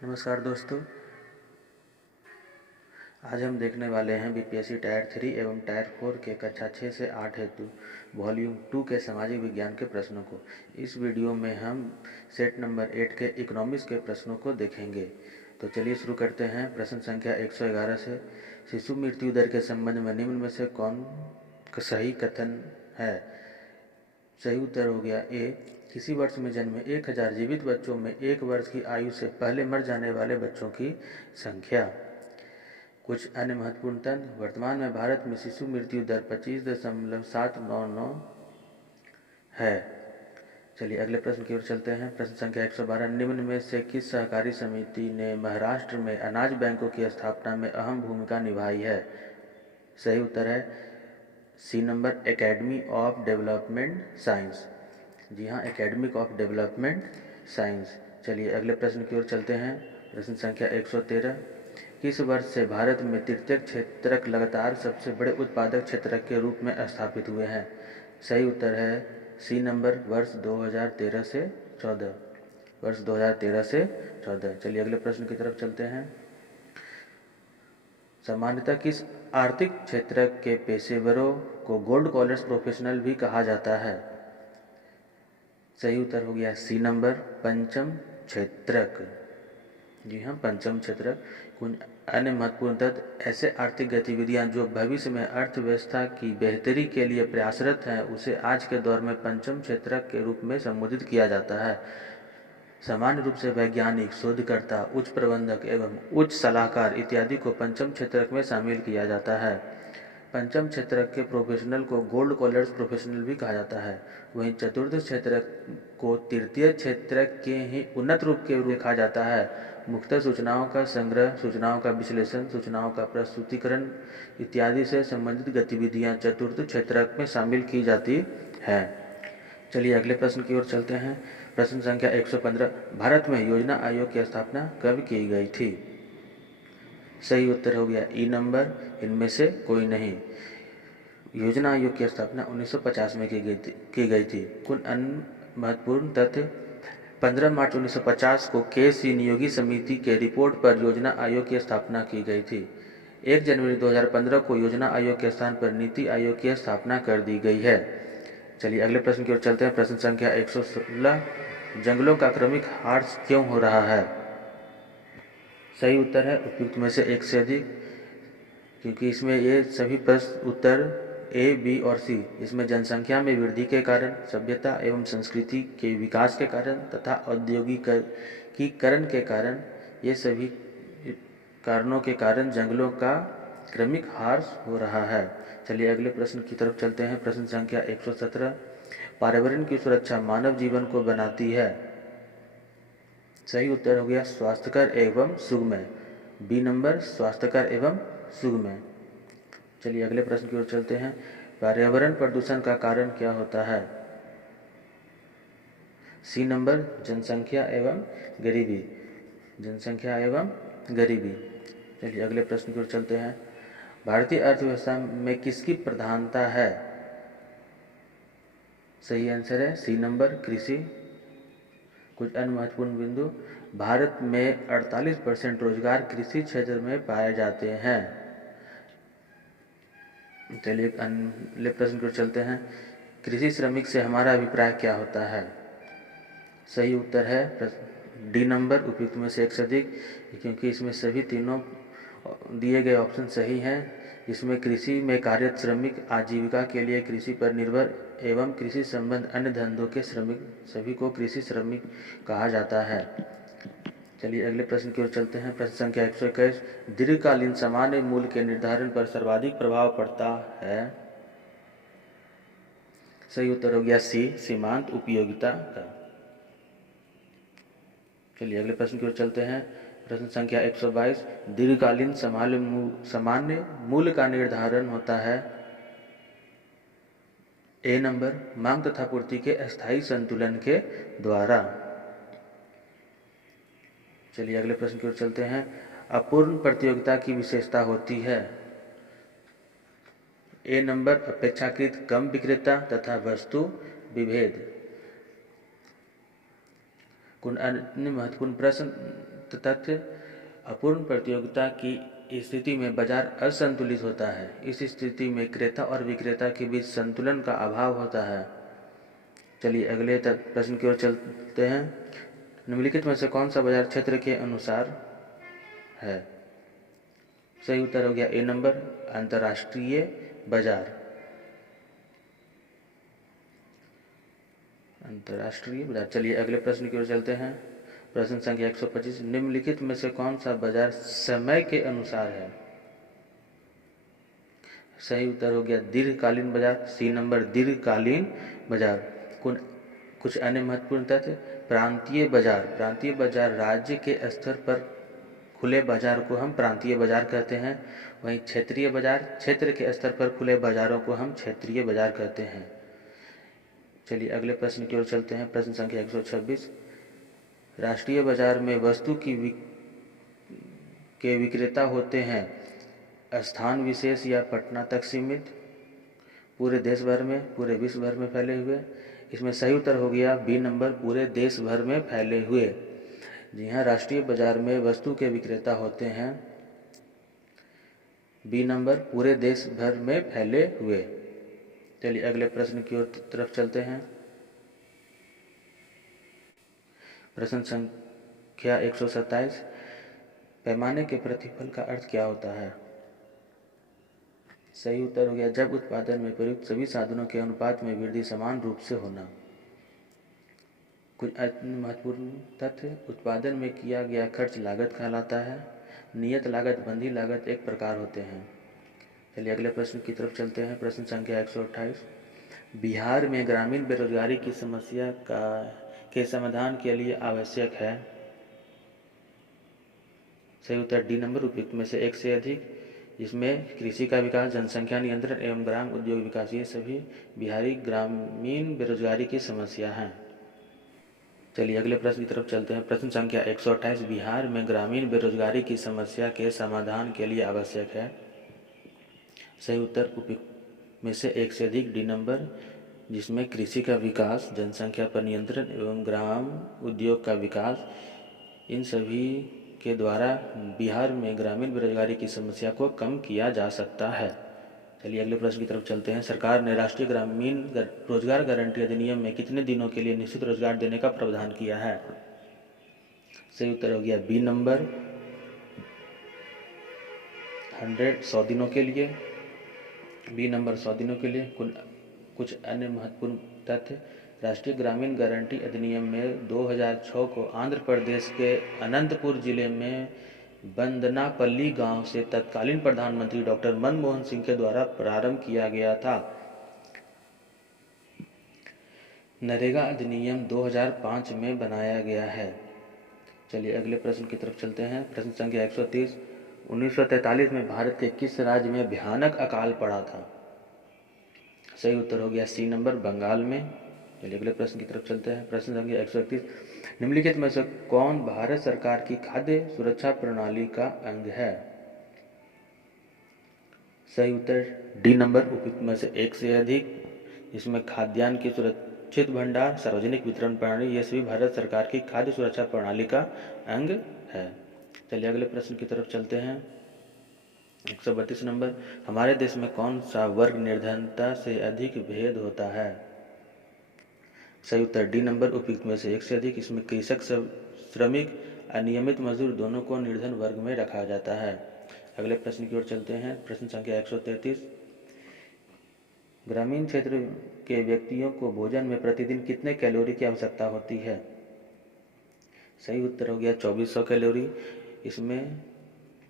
नमस्कार दोस्तों, आज हम देखने वाले हैं बीपीएससी टायर 3 एवं टायर 4 के कक्षा 6 से 8 हेतु वॉल्यूम 2 के सामाजिक विज्ञान के प्रश्नों को। इस वीडियो में हम सेट नंबर 8 के इकोनॉमिक्स के प्रश्नों को देखेंगे। तो चलिए शुरू करते हैं। प्रश्न संख्या 111 से शिशु मृत्यु दर के संबंध में निम्न में से कौन सही कथन है? सही उत्तर हो गया ए। किसी वर्ष में जन्मे 1000 जीवित बच्चों में 1 वर्ष की आयु से पहले मर जाने वाले बच्चों की संख्या। कुछ अन्य महत्वपूर्ण तथ्य। वर्तमान में भारत में शिशु मृत्यु दर 25.799 है। चलिए अगले प्रश्न की ओर चलते हैं। प्रश्न संख्या 112, निम्न में से किस सहकारी समिति ने महाराष्ट्र में अनाज बैंकों की स्थापना में अहम भूमिका निभाई है? सही उत्तर है C number, academy of development science. जी हाँ, एकेडमिक ऑफ डेवलपमेंट साइंस। चलिए अगले प्रश्न की ओर चलते हैं। प्रश्न संख्या 113, किस वर्ष से भारत में तृतीयक क्षेत्रक लगातार सबसे बड़े उत्पादक क्षेत्रक के रूप में स्थापित हुए हैं? सही उत्तर है सी नंबर, वर्ष 2013 से 14। वर्ष 2013 से 14। चलिए अगले प्रश्न की तरफ चलते हैं। सामान्यतः किस आर्थिक क्षेत्र के पेशेवरों को गोल्ड कॉलर्स प्रोफेशनल भी कहा जाता है? सही उत्तर हो गया सी नंबर, पंचम क्षेत्रक। जी हाँ, पंचम क्षेत्रक। कुछ अन्य महत्वपूर्ण तथ्य। ऐसे आर्थिक गतिविधियां जो भविष्य में अर्थव्यवस्था की बेहतरी के लिए प्रयासरत हैं, उसे आज के दौर में पंचम क्षेत्रक के रूप में संबोधित किया जाता है। सामान्य रूप से वैज्ञानिक, शोधकर्ता, उच्च प्रबंधक एवं उच्च सलाहकार इत्यादि को पंचम क्षेत्रक में शामिल किया जाता है। पंचम क्षेत्रक के प्रोफेशनल को गोल्ड कॉलर्स प्रोफेशनल भी कहा जाता है। वहीं चतुर्थ क्षेत्रक को तृतीय क्षेत्रक के ही उन्नत रूप के रूप में देखा जाता है। मुख्यतः सूचनाओं का संग्रह, सूचनाओं का विश्लेषण, सूचनाओं का प्रस्तुतिकरण इत्यादि से संबंधित गतिविधियां चतुर्थ क्षेत्रक में शामिल की जाती हैं। चलिए अगले प्रश्न की ओर चलते हैं। प्रश्न संख्या 115, भारत में योजना आयोग की स्थापना कब की गई थी? सही उत्तर हो गया ई नंबर, इनमें से कोई नहीं। योजना आयोग की स्थापना 1950 में की गई थी। कुछ अन्य महत्वपूर्ण तथ्य। 15 मार्च 1950 को के.सी. नियोगी समिति के रिपोर्ट पर योजना आयोग की स्थापना की गई थी। 1 जनवरी 2015 को योजना आयोग के स्थान पर नीति आयोग की स्थापना कर दी गई है। चलिए अगले प्रश्न की ओर चलते हैं। प्रश्न संख्या 116, जंगलों का क्रमिक ह्रास क्यों हो रहा है? सही उत्तर है उपयुक्त में से एक से अधिक, क्योंकि इसमें ये सभी प्रश्न उत्तर ए, बी और सी। इसमें जनसंख्या में वृद्धि के कारण, सभ्यता एवं संस्कृति के विकास के कारण तथा औद्योगिकीकरण के कारण, ये सभी कारणों के कारण जंगलों का क्रमिक ह्रास हो रहा है। चलिए अगले प्रश्न की तरफ चलते हैं। प्रश्न संख्या 117, पर्यावरण की सुरक्षा मानव जीवन को बनाती है। सही उत्तर हो गया स्वास्थ्यकर एवं सुगमय, बी नंबर, स्वास्थ्यकर एवं सुगमय। चलिए अगले प्रश्न की ओर चलते हैं। पर्यावरण प्रदूषण का कारण क्या होता है? सी नंबर, जनसंख्या एवं गरीबी। जनसंख्या एवं गरीबी। चलिए अगले प्रश्न की ओर चलते हैं। भारतीय अर्थव्यवस्था में किसकी प्रधानता है? सही आंसर है सी नंबर, कृषि। कुछ अन्य महत्वपूर्ण बिंदु। भारत में 48% रोजगार कृषि क्षेत्र में पाए जाते हैं। चलिए अगले प्रश्न की ओर चलते हैं। कृषि श्रमिक से हमारा अभिप्राय क्या होता है? सही उत्तर है डी नंबर, उपयुक्त में से एक से अधिक, क्योंकि इसमें सभी तीनों दिए गए ऑप्शन सही हैं। इसमें कृषि में कार्यरत श्रमिक, आजीविका के लिए कृषि पर निर्भर एवं कृषि संबंध अन्य धंधों के श्रमिक, सभी को कृषि श्रमिक कहा जाता है। चलिए अगले प्रश्न की ओर चलते हैं। प्रश्न संख्या 121, दीर्घकालीन सामान्य मूल्य के निर्धारण पर सर्वाधिक प्रभाव पड़ता है। सही उत्तर हो गया सी, सीमांत उपयोगिता का। चलिए अगले प्रश्न की ओर चलते हैं। प्रश्न संख्या 122, दीर्घकालीन सामान्य मूल्य का निर्धारण होता है। ए नंबर, मांग तथा पूर्ति के अस्थायी संतुलन के द्वारा। चलिए अगले प्रश्न की ओर चलते हैं। अपूर्ण प्रतियोगिता की विशेषता होती है। ए नंबर, अपेक्षाकृत कम विक्रेता तथा वस्तु विभेद। कुछ अन्य महत्वपूर्ण प्रश्न। तथ्य अपूर्ण प्रतियोगिता की स्थिति में बाजार असंतुलित होता है। इस स्थिति में क्रेता और विक्रेता के बीच संतुलन का अभाव होता है। चलिए अगले प्रश्न की ओर चलते हैं। निम्नलिखित में से कौन सा बाजार क्षेत्र के अनुसार है? सही उत्तर हो गया ए नंबर, अंतर्राष्ट्रीय बाजार। अंतर्राष्ट्रीय बाजार। चलिए अगले प्रश्न की ओर चलते हैं। प्रश्न संख्या 125। निम्नलिखित में से कौन सा बाजार समय के अनुसार है? सही उत्तर हो गया दीर्घकालीन बाजार, सी नंबर दीर्घकालीन बाजार। कुछ अन्य महत्वपूर्ण तथ्य। प्रांतीय बाजार। प्रांतीय बाजार राज्य के स्तर पर खुले बाजार को हम प्रांतीय बाजार कहते हैं। वहीं क्षेत्रीय बाजार क्षेत्र के स्तर पर खुले बाजारों को हम क्षेत्रीय बाजार कहते हैं। चलिए अगले प्रश्न की ओर चलते हैं। प्रश्न संख्या 126। राष्ट्रीय बाजार में वस्तु के विक्रेता होते हैं स्थान विशेष या पटना तक सीमित, पूरे देश भर में, पूरे विश्व भर में फैले हुए। इसमें सही उत्तर हो गया बी नंबर, पूरे देश भर में फैले हुए। जी हाँ, राष्ट्रीय बाजार में वस्तु के विक्रेता होते हैं बी नंबर, पूरे देश भर में फैले हुए। चलिए अगले प्रश्न की ओर तरफ चलते हैं। प्रश्न संख्या 127। पैमाने के प्रतिफल का अर्थ क्या होता है? सही उत्तर हो गया जब उत्पादन में प्रयुक्त सभी साधनों के अनुपात में वृद्धि समान रूप से होना। कुछ महत्वपूर्ण तथ्य। उत्पादन में किया गया खर्च लागत कहलाता है। नियत लागत, बंधी लागत एक प्रकार होते हैं। चलिए अगले प्रश्न की तरफ चलते हैं। प्रश्न संख्या 128। बिहार में ग्रामीण बेरोजगारी की समस्या के समाधान के लिए आवश्यक है। सही उत्तर डी नंबर, उपयुक्त में से एक से अधिक, जिसमें कृषि का विकास, जनसंख्या नियंत्रण एवं ग्राम उद्योग विकास, ये सभी बिहारी ग्रामीण बेरोजगारी की समस्या हैं। चलिए अगले प्रश्न की तरफ चलते हैं। प्रश्न संख्या 128। बिहार में ग्रामीण बेरोजगारी की समस्या के समाधान के लिए आवश्यक है। सही उत्तर उपयुक्त में से एक से अधिक, डी नंबर, जिसमें कृषि का विकास, जनसंख्या पर नियंत्रण एवं ग्राम उद्योग का विकास, इन सभी के द्वारा बिहार में ग्रामीण बेरोजगारी की समस्या को कम किया जा सकता है। चलिए अगले प्रश्न की तरफ चलते हैं। सरकार ने राष्ट्रीय ग्रामीण रोजगार गारंटी अधिनियम में कितने दिनों के लिए निश्चित रोजगार देने का प्रावधान किया है? सही उत्तर हो गया बी नंबर, 100 दिनों के लिए। बी नंबर 100 दिनों के लिए। कुछ अन्य महत्वपूर्ण तथ्य। राष्ट्रीय ग्रामीण गारंटी अधिनियम में 2006 को आंध्र प्रदेश के अनंतपुर जिले में बंदनापल्ली गांव से तत्कालीन प्रधानमंत्री डॉक्टर मनमोहन सिंह के द्वारा प्रारंभ किया गया था। नरेगा अधिनियम 2005 में बनाया गया है। चलिए अगले प्रश्न की तरफ चलते हैं। प्रश्न संख्या 130। 1943 में भारत के किस राज्य में भयानक अकाल पड़ा था? सही उत्तर हो गया सी नंबर, बंगाल में। चलिए अगले प्रश्न की तरफ चलते हैं। प्रश्न संख्या 131। निम्नलिखित में से कौन भारत सरकार की खाद्य सुरक्षा प्रणाली का अंग है? सही उत्तर डी नंबर, उपयुक्त में से एक से अधिक, जिसमें खाद्यान्न की सुरक्षित भंडार, सार्वजनिक वितरण प्रणाली, ये सभी भारत सरकार की खाद्य सुरक्षा प्रणाली का अंग है। चलिए अगले प्रश्न की तरफ चलते हैं। 132 नंबर। हमारे देश में कौन सा वर्ग निर्धनता से अधिक भेद होता है? सही उत्तर डी नंबर, उपयुक्त में से एक से अधिक, इसमें कृषक, श्रमिक, अनियमित मजदूर दोनों को निर्धन वर्ग में रखा जाता है। अगले प्रश्न की ओर चलते हैं। प्रश्न संख्या 133। ग्रामीण क्षेत्र के व्यक्तियों को भोजन में प्रतिदिन कितने कैलोरी की आवश्यकता होती है? सही उत्तर हो गया 2400 कैलोरी। इसमें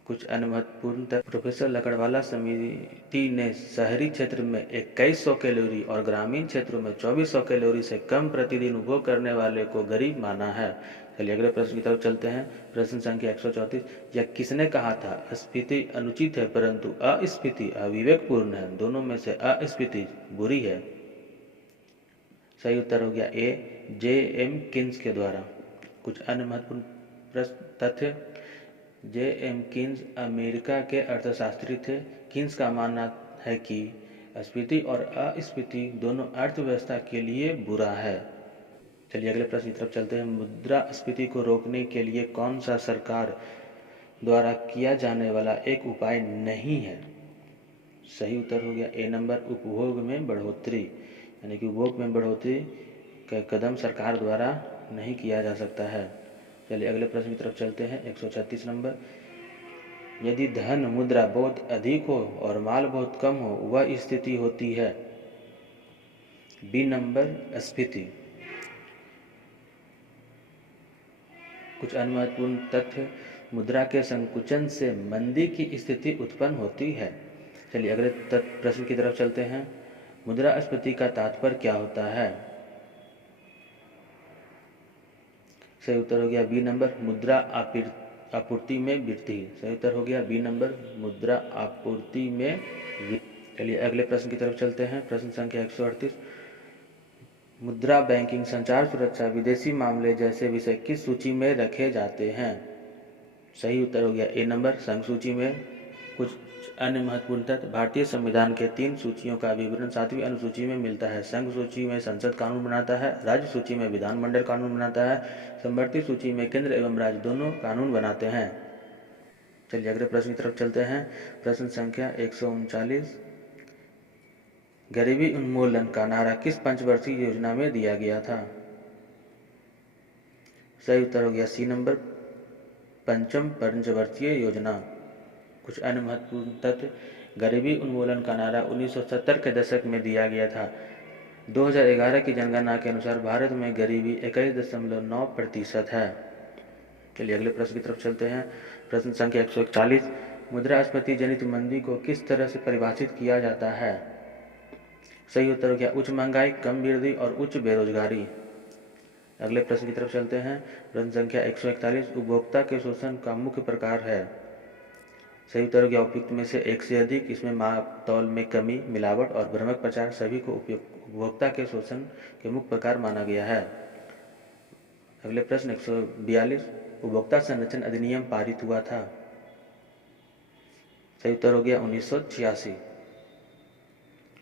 कुछ अन्य महत्वपूर्ण तथ्य। प्रोफेसर लकड़वाला समिति ने शहरी क्षेत्र में 2100 कैलोरी और ग्रामीण क्षेत्रों में 2400 कैलोरी से कम प्रतिदिन उपभोग करने वाले को गरीब माना है। चलिए अगले प्रश्न की तरफ चलते हैं। प्रश्न संख्या 134। यह किसने कहा था? अस्फीति अनुचित है परंतु अस्फीति अविवेकपूर्ण है, दोनों में से अस्फीति बुरी है। सही उत्तर हो गया ए, J.M. किन्स के द्वारा। कुछ अन्य महत्वपूर्ण तथ्य। J.M. किन्स अमेरिका के अर्थशास्त्री थे। किन्स का मानना है कि स्फीति और अस्फीति दोनों अर्थव्यवस्था के लिए बुरा है। चलिए अगले प्रश्न की तरफ चलते हैं। मुद्रास्फीति को रोकने के लिए कौन सा सरकार द्वारा किया जाने वाला एक उपाय नहीं है? सही उत्तर हो गया ए नंबर, उपभोग में बढ़ोतरी, यानी कि उपभोग में बढ़ोतरी का कदम सरकार द्वारा नहीं किया जा सकता है। चलिए अगले प्रश्न की तरफ चलते हैं। 136 नंबर, यदि धन मुद्रा बहुत अधिक हो और माल बहुत कम हो, वह स्थिति होती है। बी नंबर, स्फीति। कुछ अन्य महत्वपूर्ण तथ्य, मुद्रा के संकुचन से मंदी की स्थिति उत्पन्न होती है। चलिए अगले प्रश्न की तरफ चलते हैं। मुद्रास्फीति का तात्पर्य क्या होता है? सही उत्तर हो गया बी नंबर, मुद्रा आपूर्ति में वृद्धि। सही उत्तर हो गया बी नंबर, मुद्रा आपूर्ति में वृद्धि। चलिए अगले प्रश्न की तरफ चलते हैं। प्रश्न संख्या 138, मुद्रा, बैंकिंग, संचार सुरक्षा, विदेशी मामले जैसे विषय किस सूची में रखे जाते हैं? सही उत्तर हो गया ए नंबर, संघ सूची में। कुछ अन्य महत्वपूर्ण तथ्य, भारतीय संविधान के 3 सूचियों का विवरण 7वीं अनुसूची में मिलता है। संघ सूची में संसद कानून बनाता है, राज्य सूची में विधानमंडल कानून बनाता है, समवर्ती सूची में केंद्र एवं राज्य दोनों कानून बनाते हैं। चलिए अगले प्रश्न की तरफ चलते हैं। प्रश्न संख्या 139, गरीबी उन्मूलन का नारा किस पंचवर्षीय योजना में दिया गया था? सही उत्तर हो गया सी नंबर, पंचम पंचवर्षीय योजना। कुछ अन्य महत्वपूर्ण तथ्य, गरीबी उन्मूलन का नारा 1970 के दशक में दिया गया था। 2011 की जनगणना के अनुसार भारत में गरीबी 21.9% है। चलिए अगले प्रश्न की तरफ चलते हैं। प्रश्न संख्या 141, मुद्रास्फीति जनित मंदी को किस तरह से परिभाषित किया जाता है? सही उत्तर हो गया उच्च महंगाई, कम वृद्धि और उच्च बेरोजगारी। अगले प्रश्न की तरफ चलते हैं। प्रश्न संख्या 141, उपभोक्ता के शोषण का मुख्य प्रकार है? सही उत्तर हो गया उपयुक्त में से एक से अधिक। इसमें माप तौल में कमी, मिलावट और भ्रामक प्रचार सभी को उपभोक्ता के शोषण के मुख्य प्रकार माना गया है। अगले प्रश्न 142, उपभोक्ता संरक्षण अधिनियम पारित हुआ था? सही उत्तर हो गया 1986।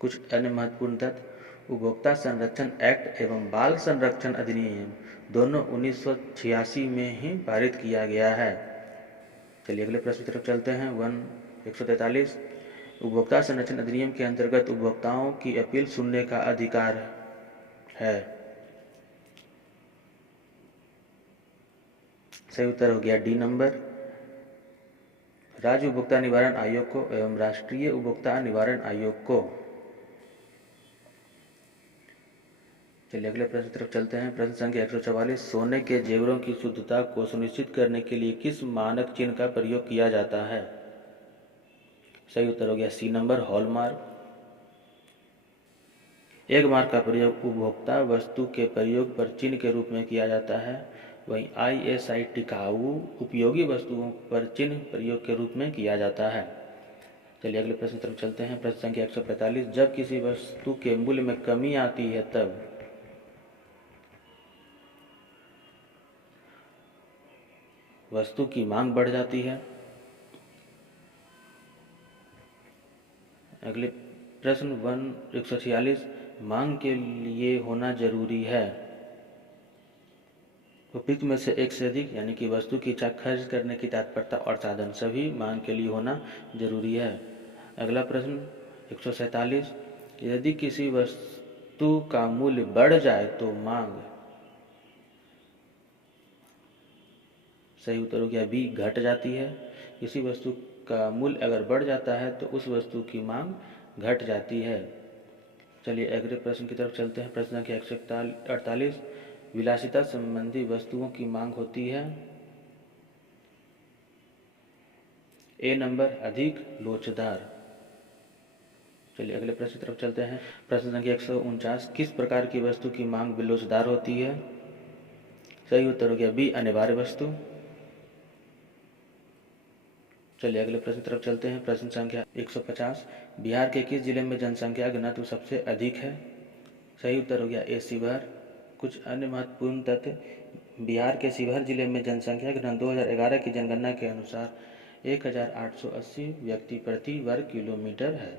कुछ अन्य महत्वपूर्ण तथ्य, उपभोक्ता संरक्षण एक्ट एवं बाल संरक्षण अधिनियम दोनों 1986 में ही पारित किया गया है। चलिए अगले प्रश्न की तरफ चलते हैं। 143, उपभोक्ता संरक्षण अधिनियम के अंतर्गत उपभोक्ताओं की अपील सुनने का अधिकार है? सही उत्तर हो गया डी नंबर, राज्य उपभोक्ता निवारण आयोग को एवं राष्ट्रीय उपभोक्ता निवारण आयोग को। चलिए अगले प्रश्न की तरफ चलते हैं। प्रश्न संख्या 144, सोने के जेवरों की शुद्धता को सुनिश्चित करने के लिए किस मानक चिन्ह का प्रयोग किया जाता है? सही उत्तर हो गया सी नंबर, हॉलमार्क। एक मार्क का प्रयोग उपभोक्ता वस्तु के प्रयोग पर चिन्ह के रूप में किया जाता है, वहीं ISI टिकाऊ उपयोगी वस्तुओं पर चिन्ह प्रयोग के रूप में किया जाता है। चलिए अगले प्रश्न की तरफ चलते हैं। प्रश्न संख्या 145, जब किसी वस्तु के मूल्य में कमी आती है तब? वस्तु की मांग बढ़ जाती है। अगले प्रश्न 146, मांग के लिए होना जरूरी है? उपयुक्त में से एक से अधिक, यानी कि वस्तु की इच्छा, खर्च करने की तत्परता और साधन सभी मांग के लिए होना जरूरी है। अगला प्रश्न 147, यदि किसी वस्तु का मूल्य बढ़ जाए तो मांग? सही उत्तर हो गया बी, घट जाती है। किसी वस्तु का मूल्य अगर बढ़ जाता है तो उस वस्तु की मांग घट जाती है। चलिए अगले प्रश्न की तरफ चलते हैं। प्रश्न संख्या 148, विलासिता संबंधी वस्तुओं की मांग होती है? ए नंबर, अधिक लोचदार। चलिए अगले प्रश्न की तरफ चलते हैं। प्रश्न संख्या 149, किस प्रकार की वस्तु की मांग लोचदार होती है? सही उत्तर हो गया बी, अनिवार्य वस्तु। चलिए अगले प्रश्न की तरफ चलते हैं। प्रश्न संख्या 150, बिहार के किस जिले में जनसंख्या घनत्व सबसे अधिक है? सही उत्तर हो गया ए, शिवहर। कुछ अन्य महत्वपूर्ण तथ्य, बिहार के शिवहर जिले में जनसंख्या घनत्व 2011 की जनगणना के अनुसार 1880 व्यक्ति प्रति वर्ग किलोमीटर है।